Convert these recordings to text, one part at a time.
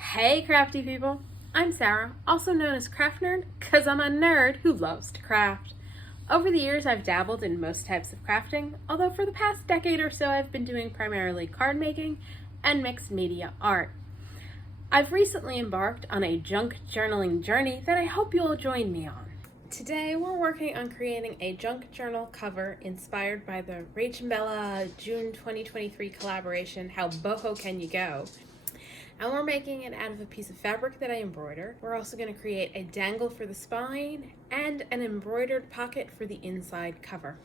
Hey crafty people, I'm Sarah, also known as Craft Nerd, because I'm a nerd who loves to craft. Over the years I've dabbled in most types of crafting, although for the past decade or so I've been doing primarily card making and mixed media art. I've recently embarked on a junk journaling journey that I hope you'll join me on. Today we're working on creating a junk journal cover inspired by the Rach and Bella June 2023 collaboration, How Boho Can You Go? And we're making it out of a piece of fabric that I embroider. We're also going to create a dangle for the spine and an embroidered pocket for the inside cover.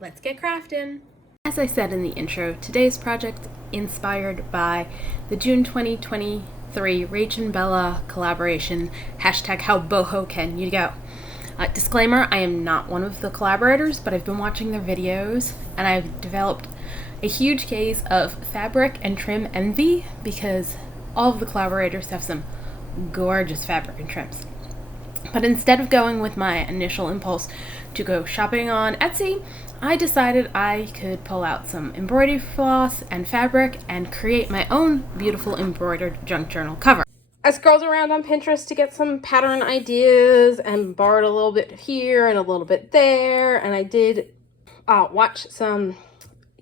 Let's get crafting! As I said in the intro, today's project inspired by the June 2023 Rach and Bella collaboration, hashtag How Boho Can You Go? Disclaimer, I am not one of the collaborators, but I've been watching their videos and I've developed a huge case of fabric and trim envy because all of the collaborators have some gorgeous fabric and trims. But instead of going with my initial impulse to go shopping on Etsy, I decided I could pull out some embroidery floss and fabric and create my own beautiful embroidered junk journal cover. I scrolled around on Pinterest to get some pattern ideas and borrowed a little bit here and a little bit there, and I did watch some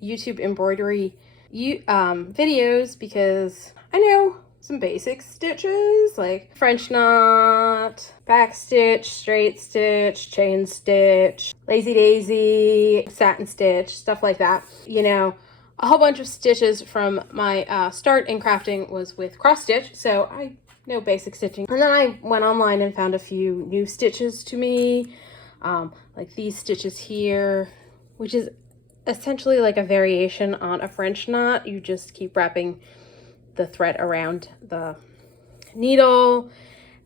YouTube embroidery videos because I know some basic stitches like French knot, back stitch, straight stitch, chain stitch, lazy daisy, satin stitch, stuff like that. You know, a whole bunch of stitches from my start in crafting was with cross stitch, so I know basic stitching. And then I went online and found a few new stitches to me, like these stitches here, which is essentially like a variation on a French knot. You just keep wrapping the thread around the needle,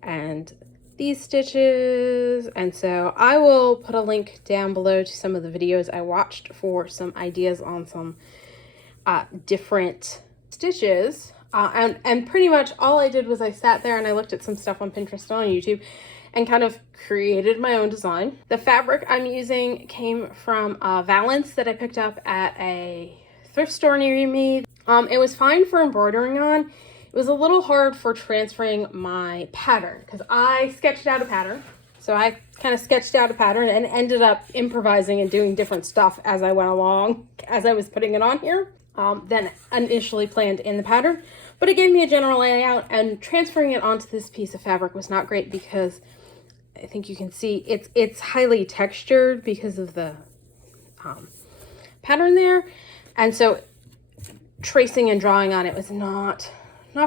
and these stitches. And so I will put a link down below to some of the videos I watched for some ideas on some different stitches. And pretty much all I did was I sat there and I looked at some stuff on Pinterest and on YouTube and kind of created my own design. The fabric I'm using came from Valance that I picked up at a thrift store near me. It was fine for embroidering on. It was a little hard for transferring my pattern because I sketched out a pattern. So I kind of sketched out a pattern and ended up improvising and doing different stuff as I went along, as I was putting it on here, than initially planned in the pattern. But it gave me a general layout, and transferring it onto this piece of fabric was not great because I think you can see it's highly textured because of the pattern there. And so tracing and drawing on it was not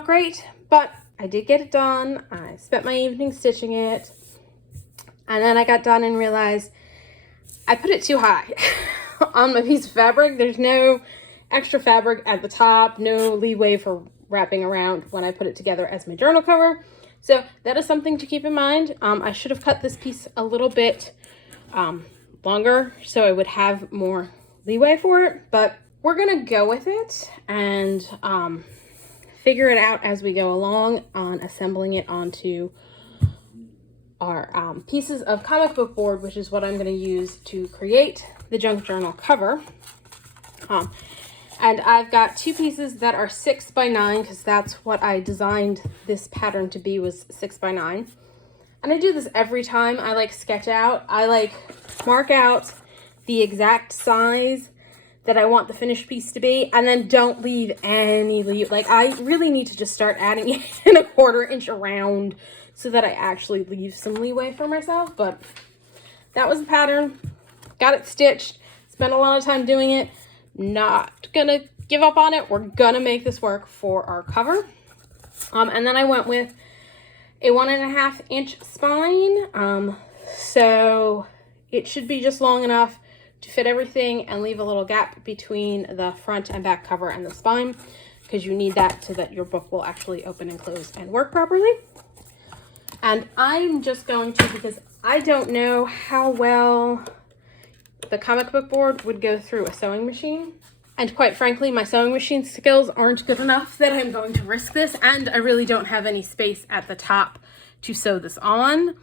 great, but I did get it done. I spent my evening stitching it, and then I got done and realized I put it too high on my piece of fabric. There's no extra fabric at the top, no leeway for wrapping around when I put it together as my journal cover. So that is something to keep in mind. I should have cut this piece a little bit longer so I would have more leeway for it, but we're gonna go with it and figure it out as we go along on assembling it onto our pieces of comic book board, which is what I'm gonna use to create the junk journal cover. And I've got two pieces that are 6 by 9 because that's what I designed this pattern to be, was 6 by 9. And I do this every time I like sketch out. I like mark out the exact size that I want the finished piece to be, and then don't leave any like I really need to just start adding in a 1/4 inch around so that I actually leave some leeway for myself. But that was the pattern, got it stitched, spent a lot of time doing it, not gonna give up on it. We're gonna make this work for our cover. And then I went with a 1.5 inch spine, so it should be just long enough to fit everything and leave a little gap between the front and back cover and the spine, because you need that so that your book will actually open and close and work properly. And I'm just going to, because I don't know how well the comic book board would go through a sewing machine, and quite frankly my sewing machine skills aren't good enough that I'm going to risk this, and I really don't have any space at the top to sew this on.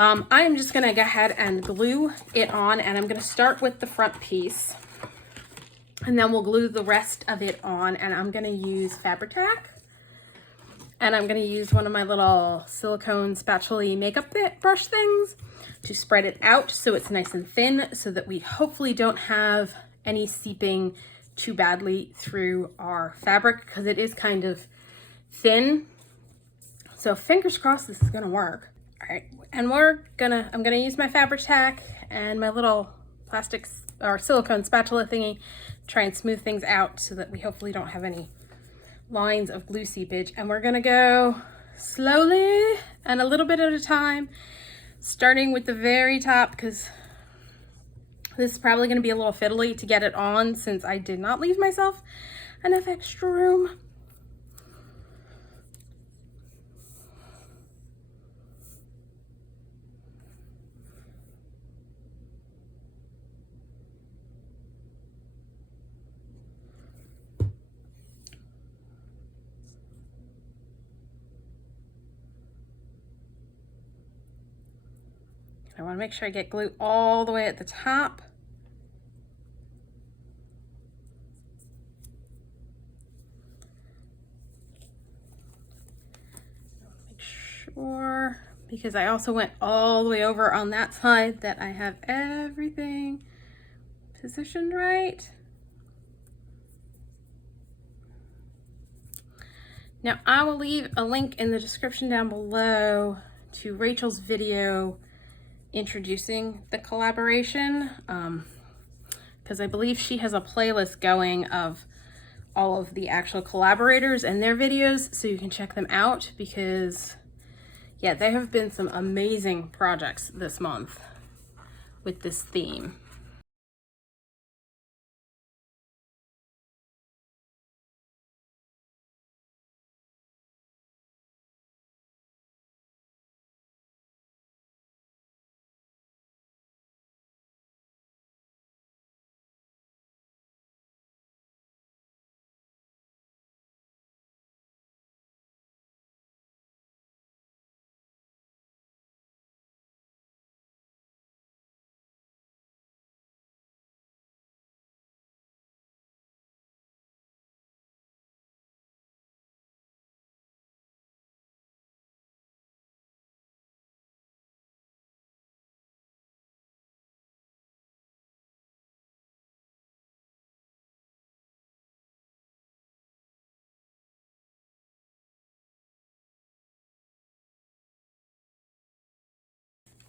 I'm just gonna go ahead and glue it on, and I'm gonna start with the front piece and then we'll glue the rest of it on, and I'm gonna use Fabri-Tac. And I'm going to use one of my little silicone spatula makeup brush things to spread it out so it's nice and thin, so that we hopefully don't have any seeping too badly through our fabric, because it is kind of thin. So fingers crossed this is gonna work. All right, and I'm gonna use my fabric tack and my little plastic or silicone spatula thingy, try and smooth things out so that we hopefully don't have any lines of glue seepage. And we're gonna go slowly and a little bit at a time, starting with the very top, because this is probably gonna be a little fiddly to get it on since I did not leave myself enough extra room. I want to make sure I get glue all the way at the top. Make sure, because I also went all the way over on that side, that I have everything positioned right. Now I will leave a link in the description down below to Rachel's video introducing the collaboration, because I believe she has a playlist going of all of the actual collaborators and their videos, so you can check them out, because yeah, there have been some amazing projects this month with this theme.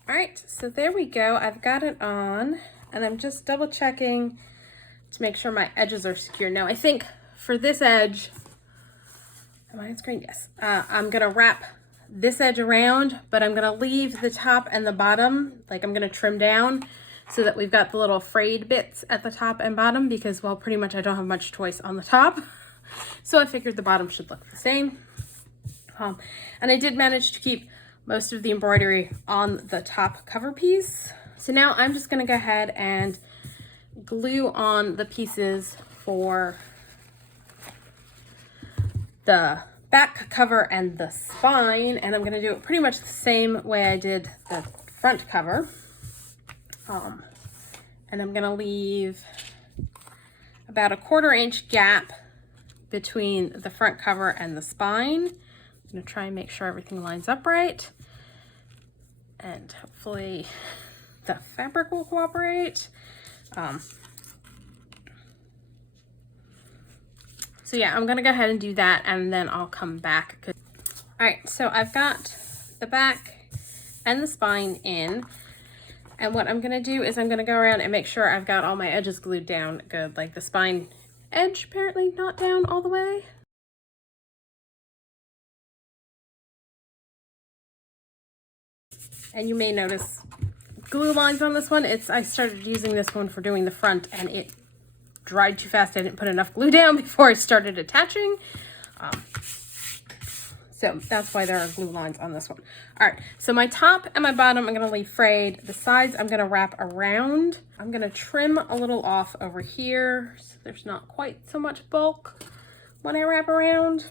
All right, so there we go. I've got it on, and I'm just double checking to make sure my edges are secure. Now I think for this edge, am I on screen? Yes. I'm gonna wrap this edge around, but I'm gonna leave the top and the bottom, like I'm gonna trim down so that we've got the little frayed bits at the top and bottom, because, well, pretty much I don't have much choice on the top. So I figured the bottom should look the same. And I did manage to keep most of the embroidery on the top cover piece. So now I'm just gonna go ahead and glue on the pieces for the back cover and the spine, and I'm gonna do it pretty much the same way I did the front cover. And I'm gonna leave about a 1/4 inch gap between the front cover and the spine. I'm gonna try and make sure everything lines up right, and hopefully the fabric will cooperate. So yeah, I'm gonna go ahead and do that, and then I'll come back. All right, so I've got the back and the spine in, and what I'm gonna do is I'm gonna go around and make sure I've got all my edges glued down good, like the spine edge apparently not down all the way. And you may notice glue lines on this one. I started using this one for doing the front, and it dried too fast. I didn't put enough glue down before I started attaching. So that's why there are glue lines on this one. All right, so my top and my bottom I'm gonna leave frayed. The sides I'm gonna wrap around. I'm gonna trim a little off over here so there's not quite so much bulk when I wrap around.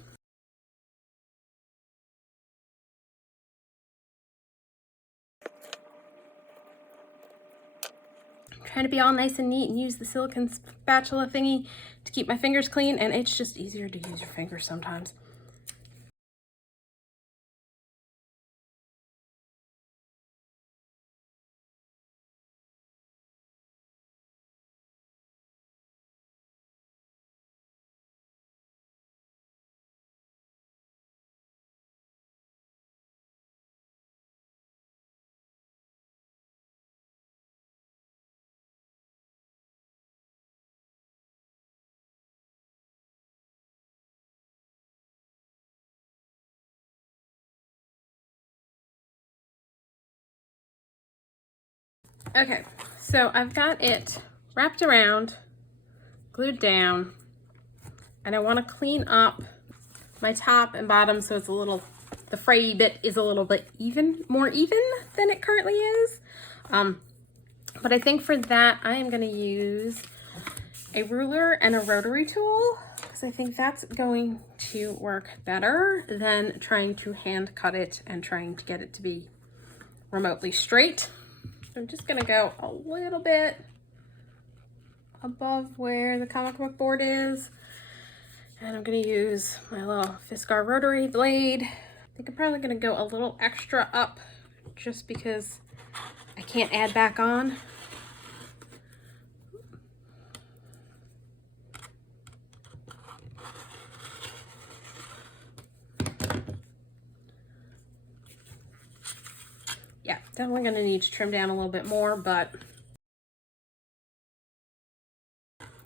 Trying to be all nice and neat and use the silicone spatula thingy to keep my fingers clean, and it's just easier to use your fingers sometimes. Okay, so I've got it wrapped around, glued down, and I want to clean up my top and bottom so it's a little, the fray bit is a little bit more even than it currently is. But I think for that, I am going to use a ruler and a rotary tool because I think that's going to work better than trying to hand cut it and trying to get it to be remotely straight. I'm just going to go a little bit above where the comic book board is. And I'm going to use my little Fiskar rotary blade. I think I'm probably going to go a little extra up just because I can't add back on. Yeah, definitely going to need to trim down a little bit more, but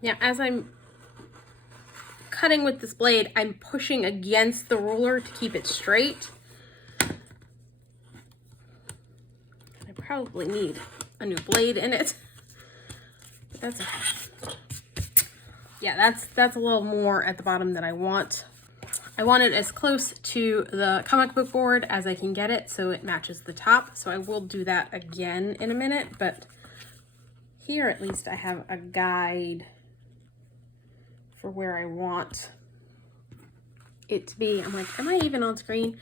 yeah, as I'm cutting with this blade, I'm pushing against the ruler to keep it straight. I probably need a new blade in it, but that's okay. Yeah, that's a little more at the bottom than I want. I want it as close to the comic book board as I can get it so it matches the top. So I will do that again in a minute, but here at least I have a guide for where I want it to be. I'm like, am I even on screen?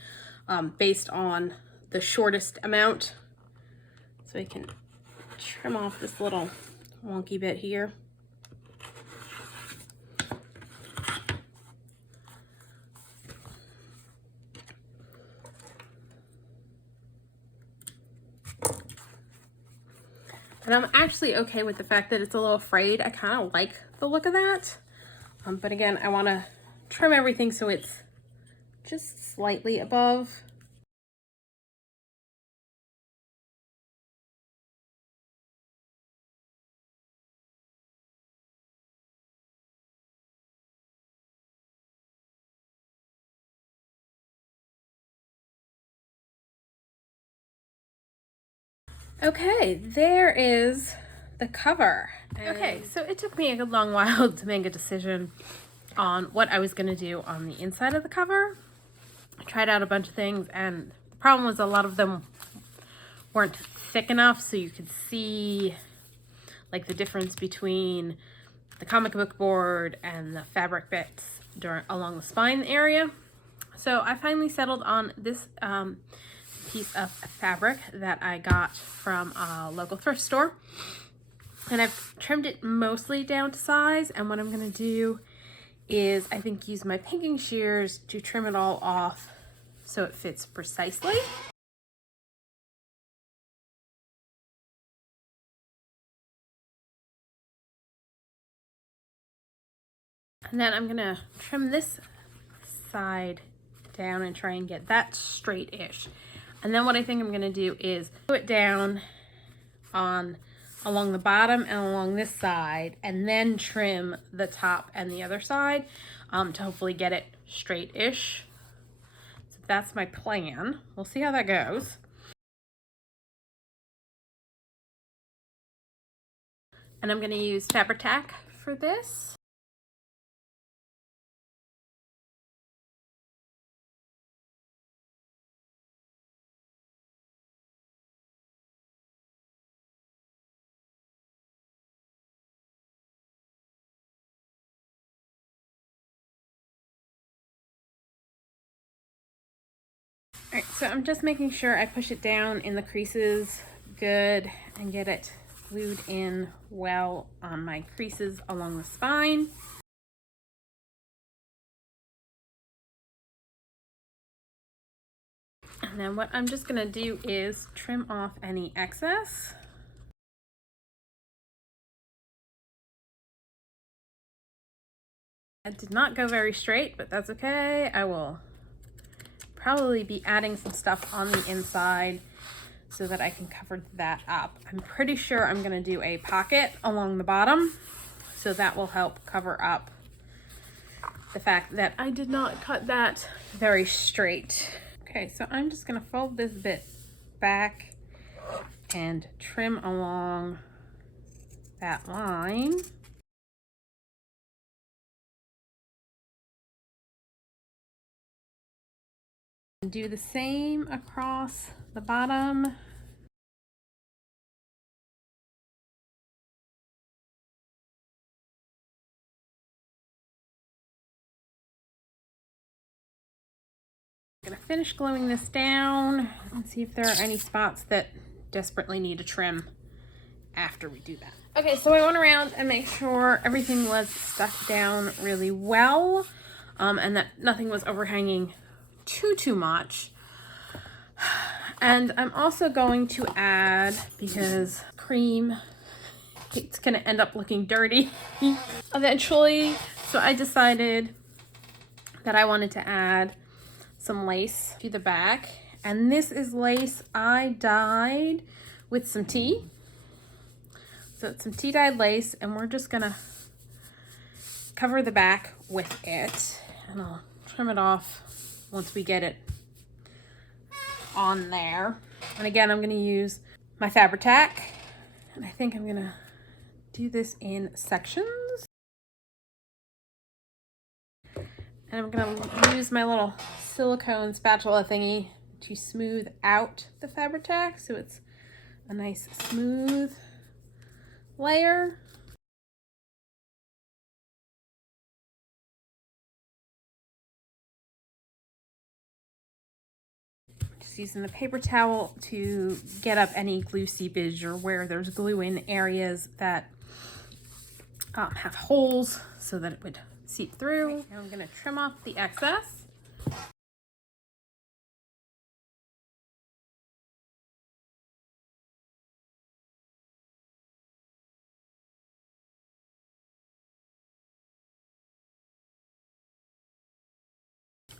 Based on the shortest amount. So I can trim off this little wonky bit here. And I'm actually okay with the fact that it's a little frayed. I kind of like the look of that. But again, I want to trim everything so it's just slightly above. Okay, there is the cover. Okay, so it took me a long while to make a decision on what I was going to do on the inside of the cover. I tried out a bunch of things, and the problem was a lot of them weren't thick enough so you could see like the difference between the comic book board and the fabric bits along the spine area. So I finally settled on this piece of fabric that I got from a local thrift store, and I've trimmed it mostly down to size, and what I'm going to do is I think use my pinking shears to trim it all off so it fits precisely. And then I'm going to trim this side down and try and get that straight-ish. And then what I think I'm going to do is glue it down along the bottom and along this side, and then trim the top and the other side to hopefully get it straight-ish. So that's my plan. We'll see how that goes. And I'm going to use fabric tack for this. All right, so I'm just making sure I push it down in the creases good and get it glued in well on my creases along the spine. And then what I'm just gonna do is trim off any excess. It did not go very straight, but that's okay. I will probably be adding some stuff on the inside so that I can cover that up. I'm pretty sure I'm gonna do a pocket along the bottom, so that will help cover up the fact that I did not cut that very straight. Okay, so I'm just gonna fold this bit back and trim along that line. Do the same across the bottom. I'm gonna finish gluing this down and see if there are any spots that desperately need a trim after we do that. Okay, so I went around and made sure everything was stuck down really well, and that nothing was overhanging too much. And I'm also going to add, because cream, it's gonna end up looking dirty eventually, so I decided that I wanted to add some lace to the back. And this is lace I dyed with some tea. So it's some tea dyed lace, and we're just gonna cover the back with it, and I'll trim it off once we get it on there. And again, I'm gonna use my Fabri-Tac, and I think I'm gonna do this in sections. And I'm gonna use my little silicone spatula thingy to smooth out the Fabri-Tac so it's a nice smooth layer. Just using the paper towel to get up any glue seepage or where there's glue in areas that have holes so that it would seep through. Okay, now I'm going to trim off the excess.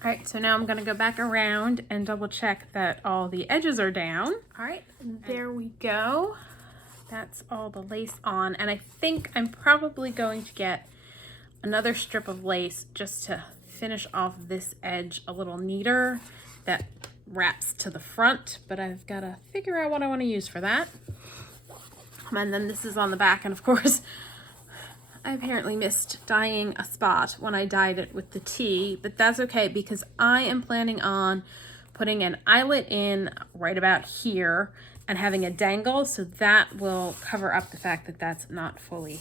All right, so now I'm gonna go back around and double check that all the edges are down. All right, there we go. That's all the lace on. And I think I'm probably going to get another strip of lace just to finish off this edge a little neater that wraps to the front, but I've gotta figure out what I wanna use for that. And then this is on the back, and of course, I apparently missed dyeing a spot when I dyed it with the tea, but that's okay because I am planning on putting an eyelet in right about here and having a dangle, so that will cover up the fact that that's not fully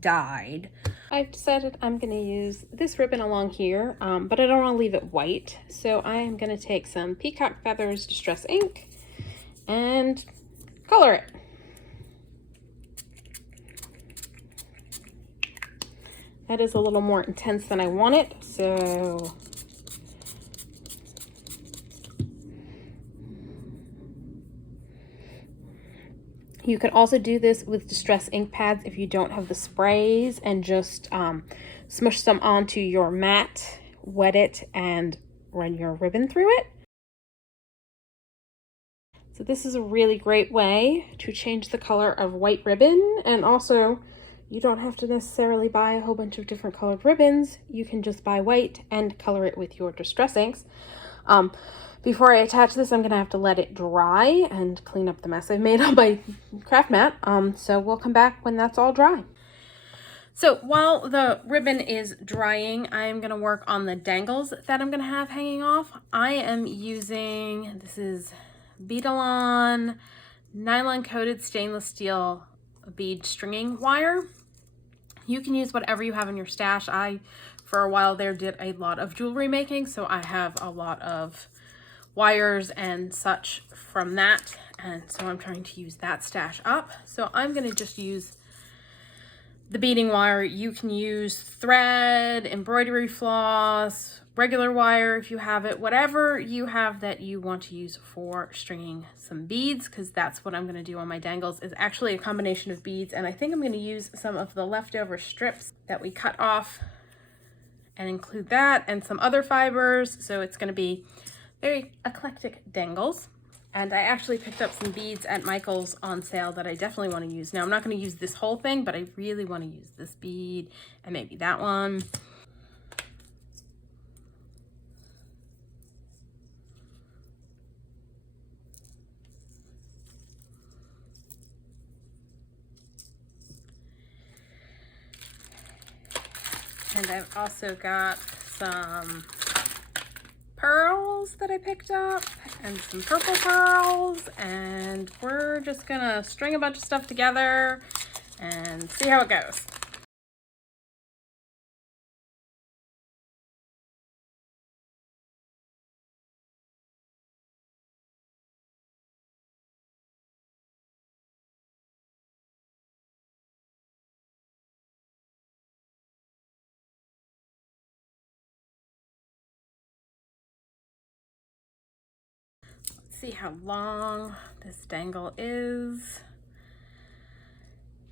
dyed. I've decided I'm going to use this ribbon along here, but I don't want to leave it white, so I am going to take some Peacock Feathers Distress ink and color it. That is a little more intense than I want it, so you can also do this with distress ink pads if you don't have the sprays, and just smush some onto your mat, wet it, and run your ribbon through it. So this is a really great way to change the color of white ribbon, and also you don't have to necessarily buy a whole bunch of different colored ribbons. You can just buy white and color it with your distress inks. Before I attach this, I'm gonna have to let it dry and clean up the mess I've made on my craft mat. So we'll come back when that's all dry. So while the ribbon is drying, I'm gonna work on the dangles that I'm gonna have hanging off. I am using, this is Beadalon nylon coated stainless steel bead stringing wire. You can use whatever you have in your stash. I, for a while there, did a lot of jewelry making, so I have a lot of wires and such from that, and so I'm trying to use that stash up. So I'm going to just use the beading wire. You can use thread, embroidery floss, regular wire if you have it, whatever you have that you want to use for stringing some beads, because that's what I'm going to do on my dangles, is actually a combination of beads. And I think I'm going to use some of the leftover strips that we cut off and include that and some other fibers, so it's going to be very eclectic dangles. And I actually picked up some beads at Michael's on sale that I definitely want to use. Now I'm not going to use this whole thing, but I really want to use this bead and maybe that one. And I've also got some pearls that I picked up and some purple pearls, and we're just gonna string a bunch of stuff together and see how it goes. See how long this dangle is.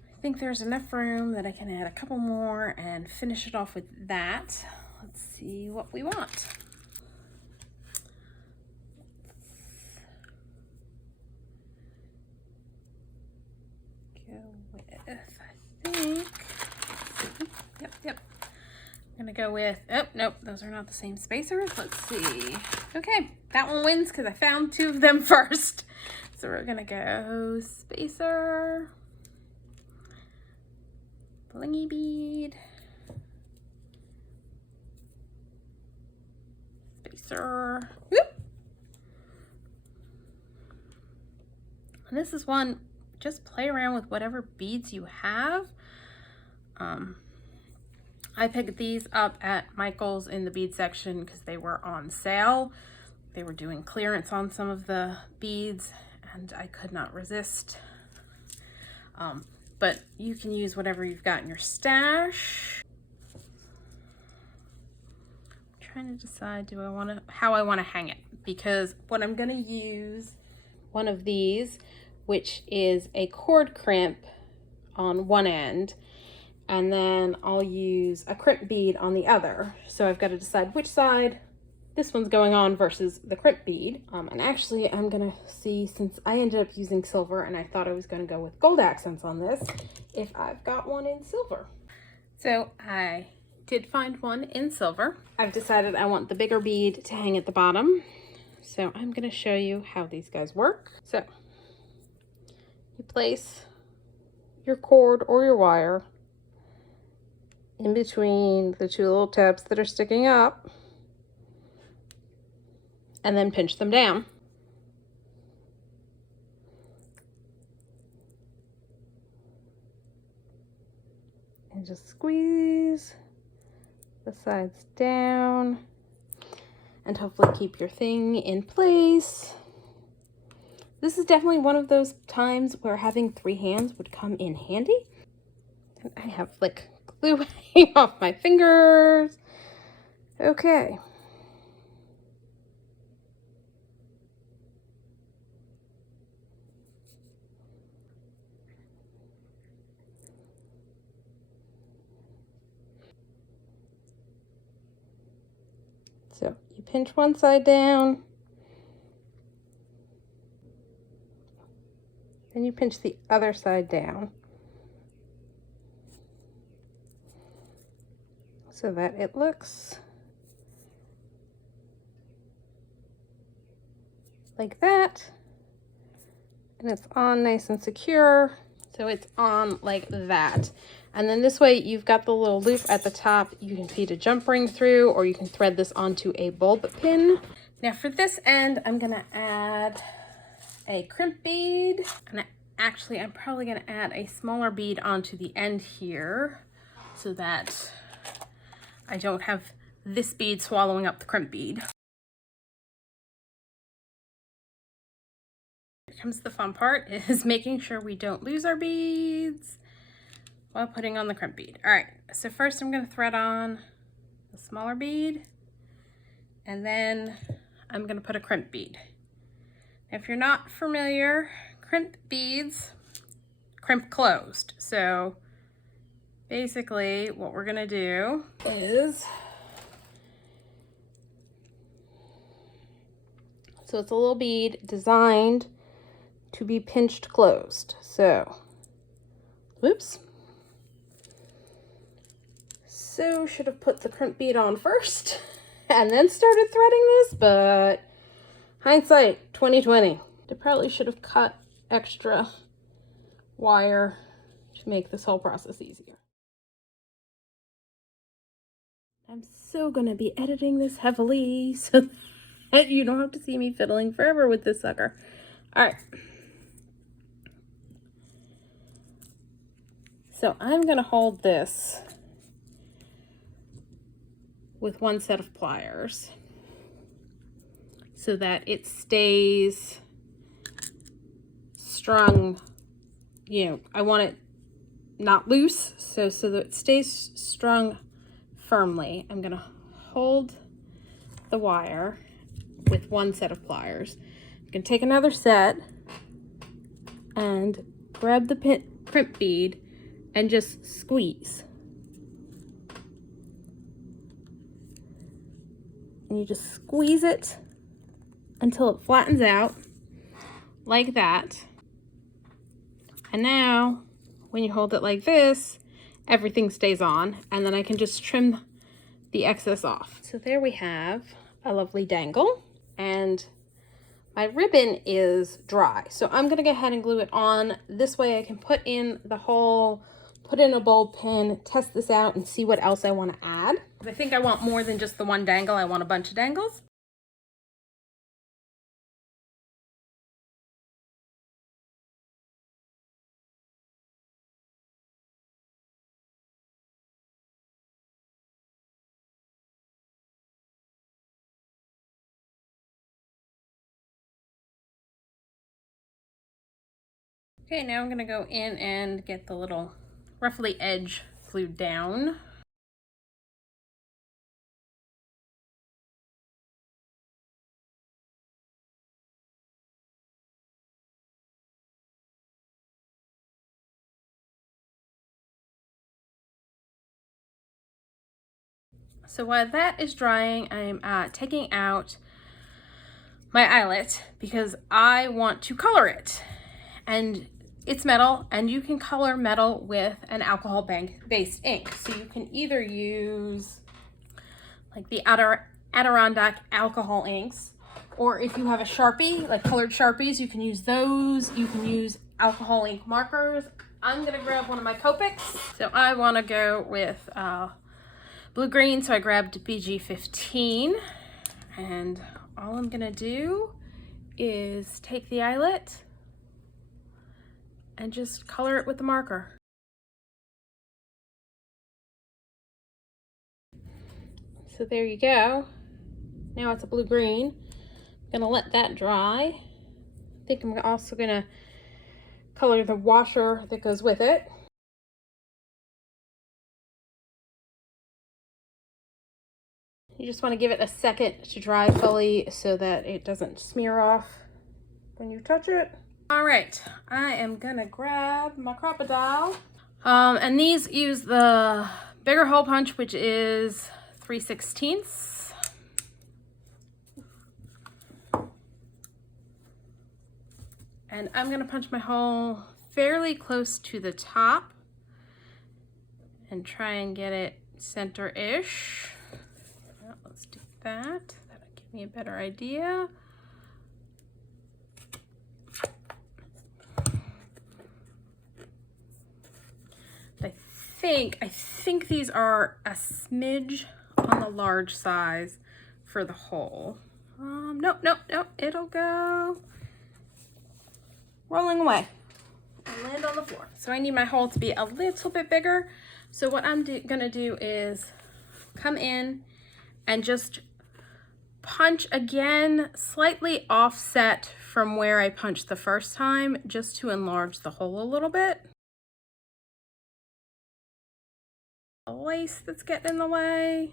I think there's enough room that I can add a couple more and finish it off with that. Let's see what we want. Go with, I think, yep. I'm gonna go with, oh, nope, those are not the same spacers. Let's see. Okay, that one wins because I found two of them first. So we're gonna go spacer, blingy bead, spacer, whoop. And this is one, just play around with whatever beads you have. I picked these up at Michael's in the bead section because they were on sale. They were doing clearance on some of the beads and I could not resist. But you can use whatever you've got in your stash. I'm trying to decide, how I want to hang it, because what I'm going to use, one of these, which is a cord crimp on one end, and then I'll use a crimp bead on the other. So I've got to decide which side this one's going on versus the crimp bead. And actually I'm gonna see, since I ended up using silver and I thought I was gonna go with gold accents on this, if I've got one in silver. So I did find one in silver. I've decided I want the bigger bead to hang at the bottom. So I'm gonna show you how these guys work. So you place your cord or your wire in between the two little tabs that are sticking up, and then pinch them down. And just squeeze the sides down and hopefully keep your thing in place. This is definitely one of those times where having 3 hands would come in handy. And I have like glue hanging off my fingers. Okay. So you pinch one side down, then you pinch the other side down so that it looks like that, and it's on nice and secure. So it's on like that. And then this way you've got the little loop at the top. You can feed a jump ring through, or you can thread this onto a bulb pin. Now for this end, I'm gonna add a crimp bead. And I'm probably gonna add a smaller bead onto the end here so that I don't have this bead swallowing up the crimp bead. Here comes the fun part, is making sure we don't lose our beads while putting on the crimp bead. All right, so first I'm going to thread on the smaller bead, and then I'm going to put a crimp bead. If you're not familiar, crimp beads crimp closed. So basically what we're going to do is, so it's a little bead designed to be pinched closed. So, whoops. So should have put the crimp bead on first and then started threading this, but hindsight 2020. I probably should have cut extra wire to make this whole process easier. I'm so gonna be editing this heavily so that you don't have to see me fiddling forever with this sucker. All right. So I'm gonna hold this with one set of pliers so that it stays strung. You know, I want it not loose, so that it stays strung firmly. I'm gonna hold the wire with one set of pliers. I'm gonna take another set and grab the print bead and just squeeze. And you just squeeze it until it flattens out like that. And now when you hold it like this, everything stays on, and then I can just trim the excess off. So there we have a lovely dangle, and my ribbon is dry. So I'm gonna go ahead and glue it on. This way I can put in the hole, put in a bulb pin, test this out, and see what else I wanna add. I think I want more than just the one dangle. I want a bunch of dangles. Okay, now I'm gonna go in and get the little ruffly edge glued down. So while that is drying, I'm taking out my eyelet because I want to color it. And it's metal, and you can color metal with an alcohol-based ink. So you can either use like the Adirondack alcohol inks, or if you have a Sharpie, like colored Sharpies, you can use those. You can use alcohol ink markers. I'm gonna grab one of my Copics. So I wanna go with blue-green, so I grabbed BG15, and all I'm gonna do is take the eyelet and just color it with the marker. So there you go. Now it's a blue-green. I'm gonna let that dry. I think I'm also gonna color the washer that goes with it. You just want to give it a second to dry fully so that it doesn't smear off when you touch it. All right, I am gonna grab my crocodile. And these use the bigger hole punch, which is 3/16. And I'm gonna punch my hole fairly close to the top and try and get it center-ish. Well, let's do that. That'll give me a better idea. I think these are a smidge on the large size for the hole. Nope, it'll go rolling away and land on the floor. So I need my hole to be a little bit bigger. So what I'm gonna do is come in and just punch again, slightly offset from where I punched the first time, just to enlarge the hole a little bit. A lace that's getting in the way.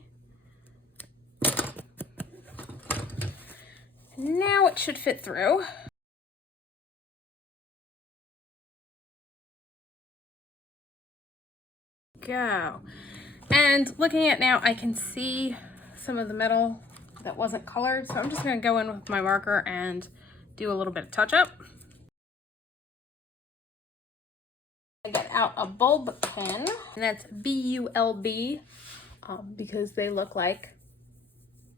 Now it should fit through. Go. And looking at now, I can see some of the metal that wasn't colored, so I'm just going to go in with my marker and do a little bit of touch up. I get out a bulb pen, and that's BULB, because they look like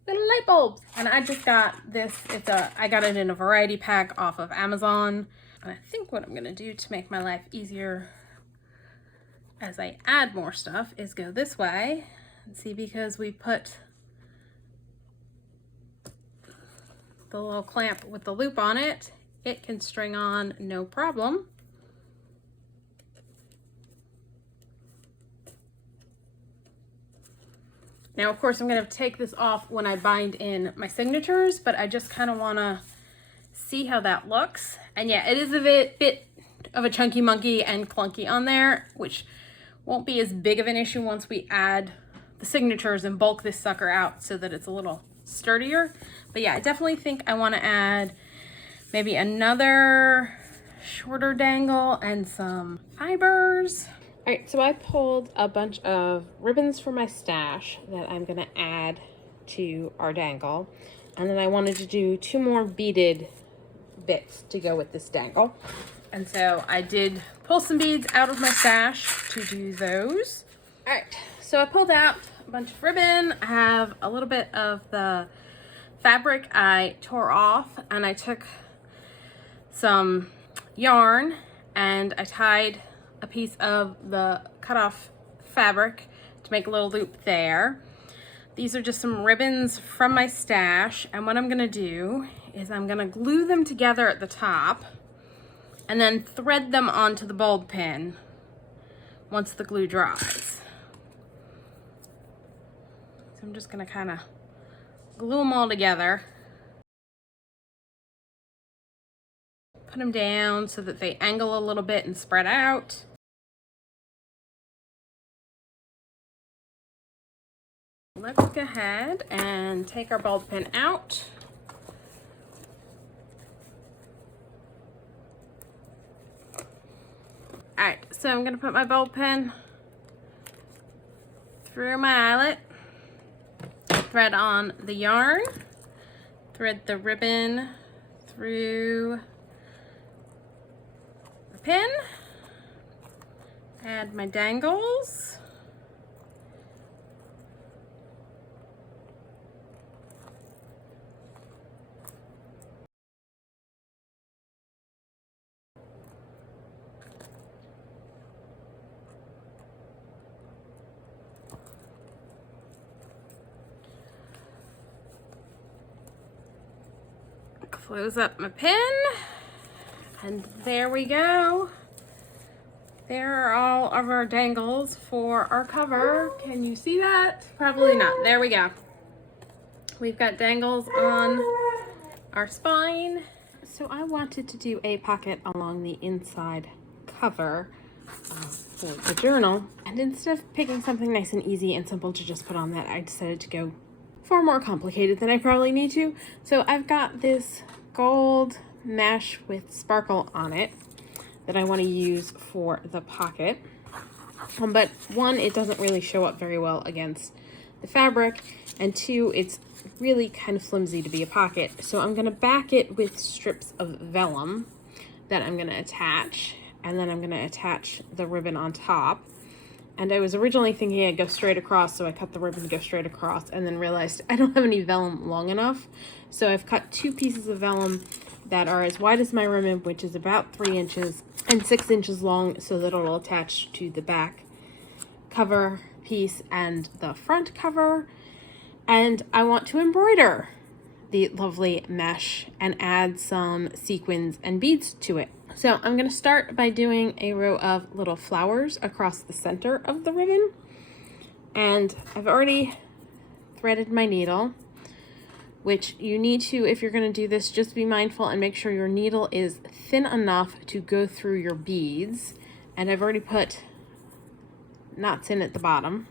little light bulbs. And I just got this, I got it in a variety pack off of Amazon. And I think what I'm gonna do to make my life easier as I add more stuff is go this way. And see, because we put the little clamp with the loop on it, it can string on no problem. Now, of course, I'm going to take this off when I bind in my signatures, but I just kind of want to see how that looks. And yeah, it is a bit of a chunky monkey and clunky on there, which won't be as big of an issue once we add the signatures and bulk this sucker out so that it's a little sturdier. But yeah, I definitely think I want to add maybe another shorter dangle and some fibers. All right, so I pulled a bunch of ribbons from my stash that I'm gonna add to our dangle. And then I wanted to do 2 more beaded bits to go with this dangle. And so I did pull some beads out of my stash to do those. All right, so I pulled out a bunch of ribbon. I have a little bit of the fabric I tore off, and I took some yarn and I tied a piece of the cut off fabric to make a little loop there. These are just some ribbons from my stash, and what I'm gonna do is I'm gonna glue them together at the top and then thread them onto the bulb pin once the glue dries. So I'm just gonna kind of glue them all together. Put them down so that they angle a little bit and spread out. Let's go ahead and take our bulb pin out. All right, so I'm gonna put my bulb pin through my eyelet, thread on the yarn, thread the ribbon through the pin, add my dangles, close up my pin, and there we go. There are all of our dangles for our cover. Can you see that? Probably not. There we go. We've got dangles on our spine. So I wanted to do a pocket along the inside cover for the journal, and instead of picking something nice and easy and simple to just put on that, I decided to go far more complicated than I probably need to. So I've got this gold mesh with sparkle on it that I want to use for the pocket. But 1, it doesn't really show up very well against the fabric, and 2, it's really kind of flimsy to be a pocket. So I'm going to back it with strips of vellum that I'm going to attach, and then I'm going to attach the ribbon on top. And I was originally thinking I'd go straight across, so I cut the ribbon to go straight across, and then realized I don't have any vellum long enough. So I've cut 2 pieces of vellum that are as wide as my ribbon, which is about 3 inches, and 6 inches long, so that it'll attach to the back cover piece and the front cover. And I want to embroider the lovely mesh and add some sequins and beads to it. So I'm going to start by doing a row of little flowers across the center of the ribbon. And I've already threaded my needle, which you need to, if you're going to do this, just be mindful and make sure your needle is thin enough to go through your beads. And I've already put knots in at the bottom.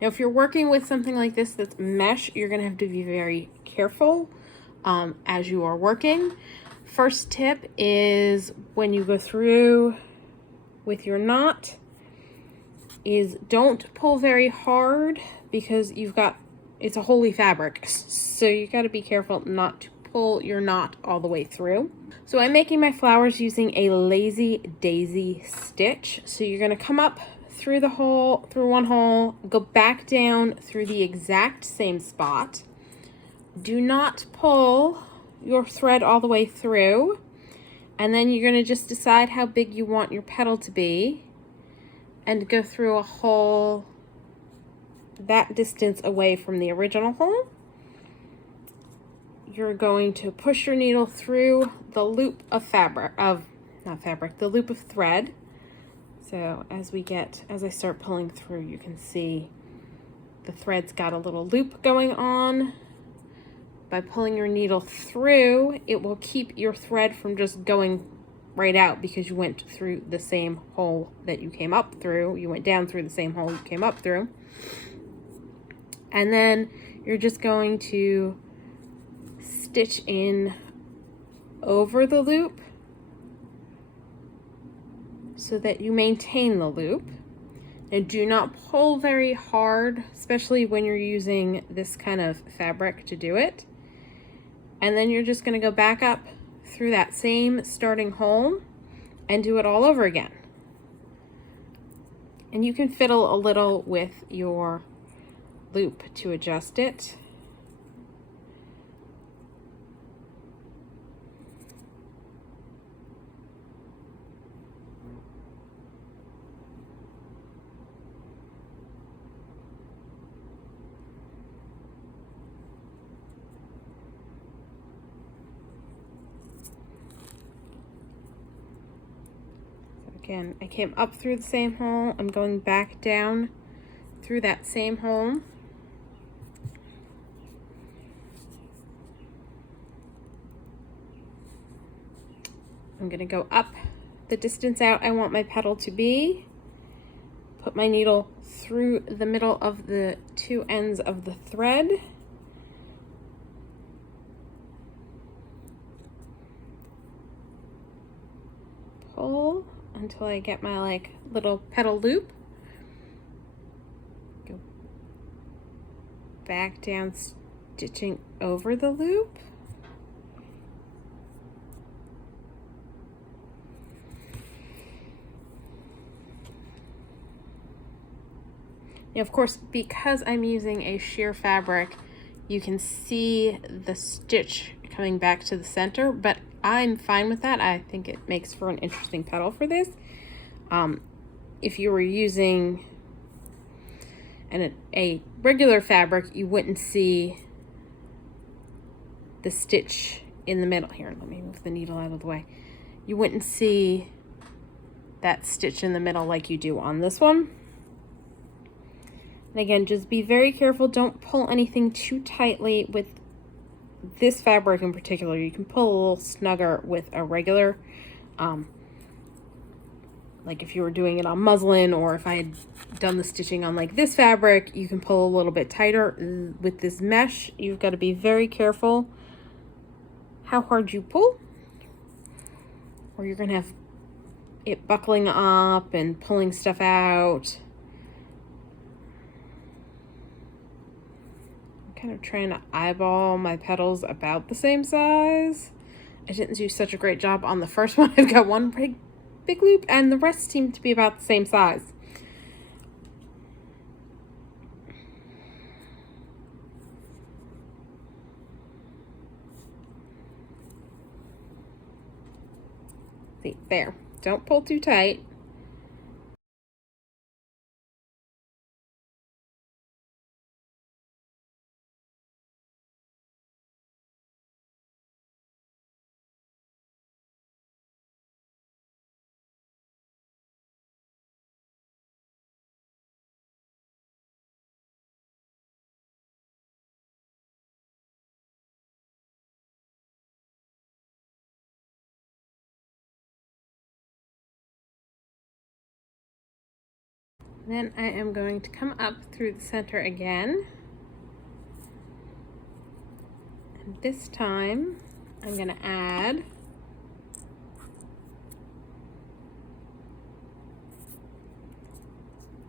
Now, if you're working with something like this that's mesh, you're going to have to be very careful as you are working. First tip is when you go through with your knot is don't pull very hard, because it's a holy fabric. So you got to be careful not to pull your knot all the way through. So I'm making my flowers using a lazy daisy stitch. So you're going to come up through the hole, through one hole, go back down through the exact same spot. Do not pull your thread all the way through, and then you're going to just decide how big you want your petal to be and go through a hole that distance away from the original hole, you're going to push your needle through the loop of the loop of thread. So as I start pulling through, you can see the thread's got a little loop going on. By pulling your needle through, it will keep your thread from just going right out because you went through the same hole that you came up through. You went down through the same hole you came up through. And then you're just going to stitch in over the loop so that you maintain the loop. And do not pull very hard, especially when you're using this kind of fabric to do it. And then you're just going to go back up through that same starting hole and do it all over again. And you can fiddle a little with your loop to adjust it. Again, I came up through the same hole. I'm going back down through that same hole. I'm going to go up the distance out I want my petal to be. Put my needle through the middle of the two ends of the thread. Pull until I get my little petal loop. Go back down, stitching over the loop. Now, of course, because I'm using a sheer fabric, you can see the stitch coming back to the center, but I'm fine with that. I think it makes for an interesting petal for this. If you were using a regular fabric, you wouldn't see the stitch in the middle. Here, let me move the needle out of the way. You wouldn't see that stitch in the middle like you do on this one. And again, just be very careful. Don't pull anything too tightly with this fabric in particular. You can pull a little snugger with a regular, like if you were doing it on muslin, or if I had done the stitching on like this fabric, you can pull a little bit tighter. With this mesh, you've got to be very careful how hard you pull, or you're gonna have it buckling up and pulling stuff out. Kind of trying to eyeball my petals about the same size. I didn't do such a great job on the first one. I've got one big loop and the rest seem to be about the same size. See, there. Don't pull too tight. Then I am going to come up through the center again. And this time I'm going to add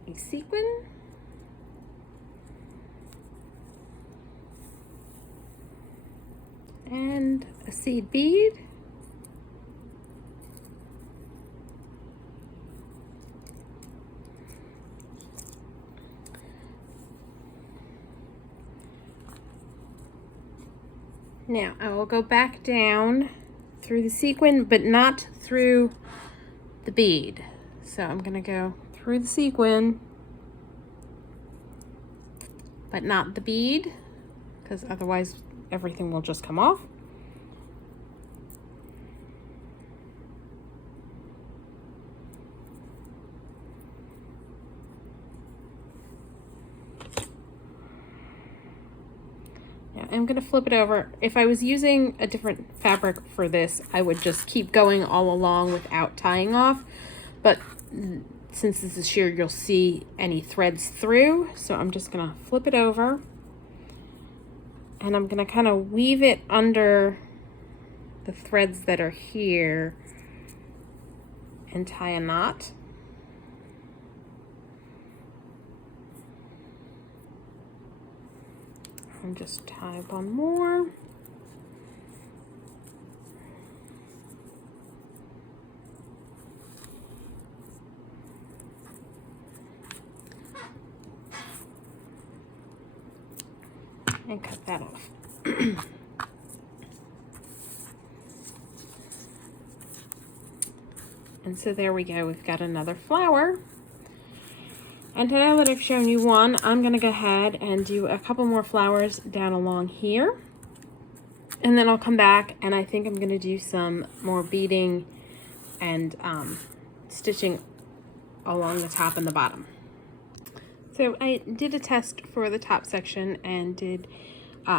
a sequin and a seed bead. Now I will go back down through the sequin, but not through the bead. So I'm going to go through the sequin but not the bead, because otherwise everything will just come off. Now I'm going to flip it over. If I was using a different fabric for this, I would just keep going all along without tying off, but since this is sheer, you'll see any threads through. So I'm just gonna flip it over and I'm gonna kind of weave it under the threads that are here and tie a knot. And just tie one more. And cut that off. And so there we go, we've got another flower. And now that I've shown you one, I'm gonna go ahead and do a couple more flowers down along here. And then I'll come back and I think I'm gonna do some more beading and stitching along the top and the bottom. So I did a test for the top section and did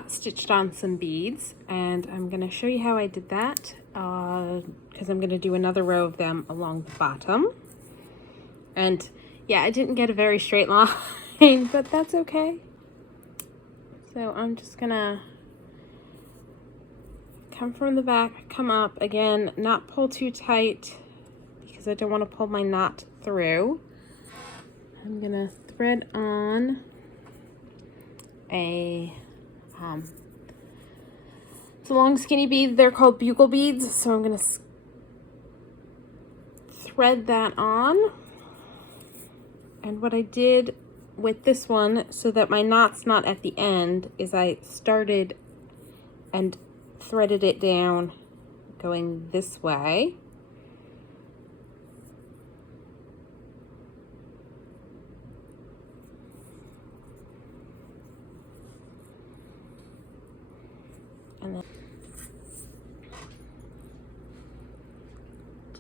stitched on some beads, and I'm going to show you how I did that because I'm going to do another row of them along the bottom. And yeah, I didn't get a very straight line, but that's okay. So I'm just going to come from the back, come up again, not pull too tight because I don't want to pull my knot through. I'm going to thread on a it's a long skinny bead. They're called bugle beads, so I'm going to thread that on. And what I did with this one, so that my knot's not at the end, is I started and threaded it down going this way. And then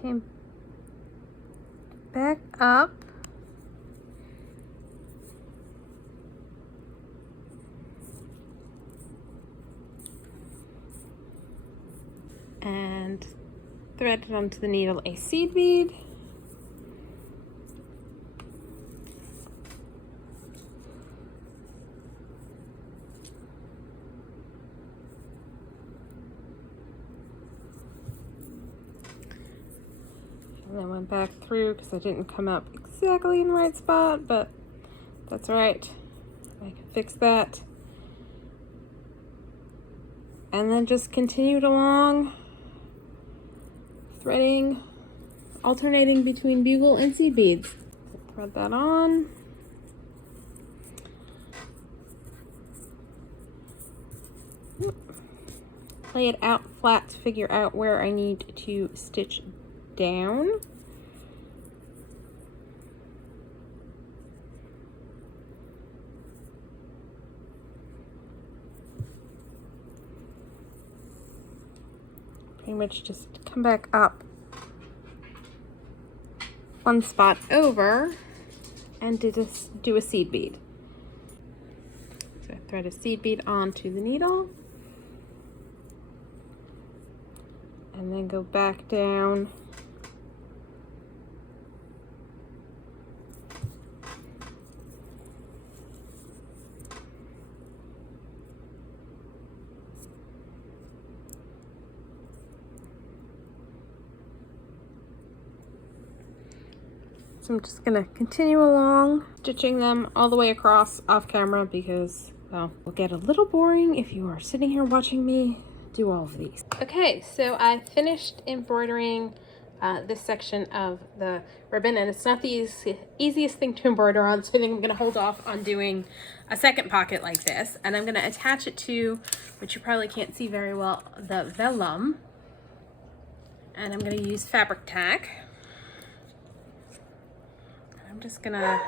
came back up and threaded onto the needle a seed bead. And then went back through because I didn't come up exactly in the right spot, but that's right. I can fix that. And then just continued along, threading, alternating between bugle and seed beads. Thread that on. Lay it out flat to figure out where I need to stitch down. Pretty much just come back up one spot over and do a seed bead. So thread a seed bead onto the needle and then go back down So I'm just gonna continue along, stitching them all the way across off camera because, well, it'll get a little boring if you are sitting here watching me do all of these. Okay, so I finished embroidering this section of the ribbon, and it's not the easiest thing to embroider on, so I think I'm gonna hold off on doing a second pocket like this, and I'm gonna attach it to, which you probably can't see very well, the vellum, and I'm gonna use fabric tack. I'm just gonna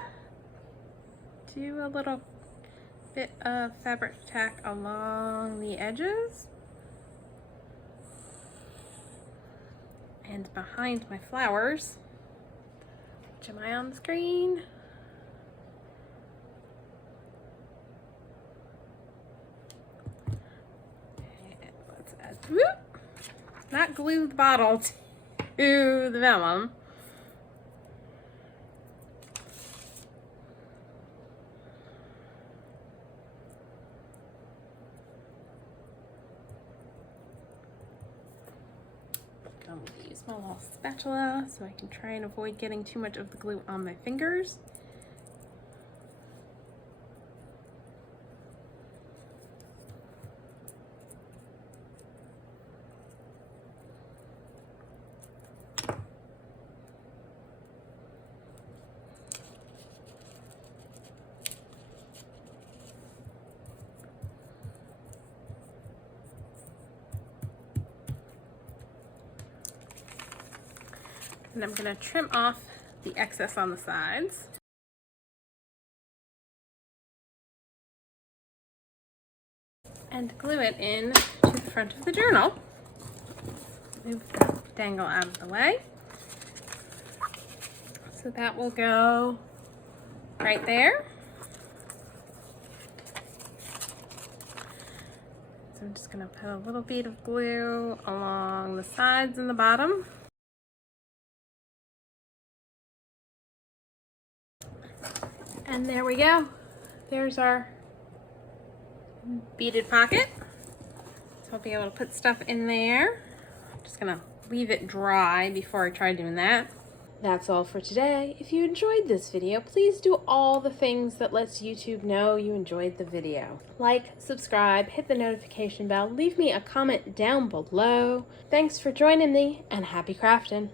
do a little bit of fabric to tack along the edges and behind my flowers. Which am I on the screen? And let's add, whoop, not glue the bottle to the vellum. I'm going to use my little spatula so I can try and avoid getting too much of the glue on my fingers. And I'm going to trim off the excess on the sides. And glue it in to the front of the journal. Move the dangle out of the way. So that will go right there. So I'm just going to put a little bead of glue along the sides and the bottom. And there we go. There's our beaded pocket. So I'll be able to put stuff in there. I'm just gonna leave it dry before I try doing that. That's all for today. If you enjoyed this video, please do all the things that lets YouTube know you enjoyed the video. Like, subscribe, hit the notification bell, leave me a comment down below. Thanks for joining me, and happy crafting.